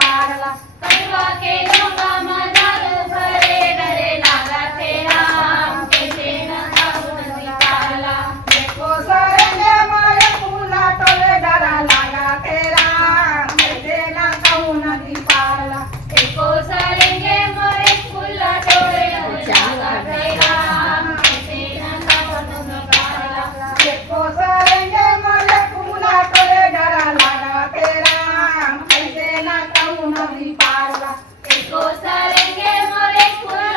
पारला कड़वा के लोगा मजाल भरे डरे लागा थे राम कैसे न कहूँ नदी पारला देखो सरेंगे मारे फूला टोले डरा लागा तेरा कैसे ना कहूँ नदी पारला एको सरेंगे मोरे फूला टोरे लागा थे राम कैसे न कहूँ नदी पारला देखो सरेंगे मारे फूला टोले डरा लागा तेरा कैसे ना कहूँ नदी पारला एको सरेंगे मोरे फूला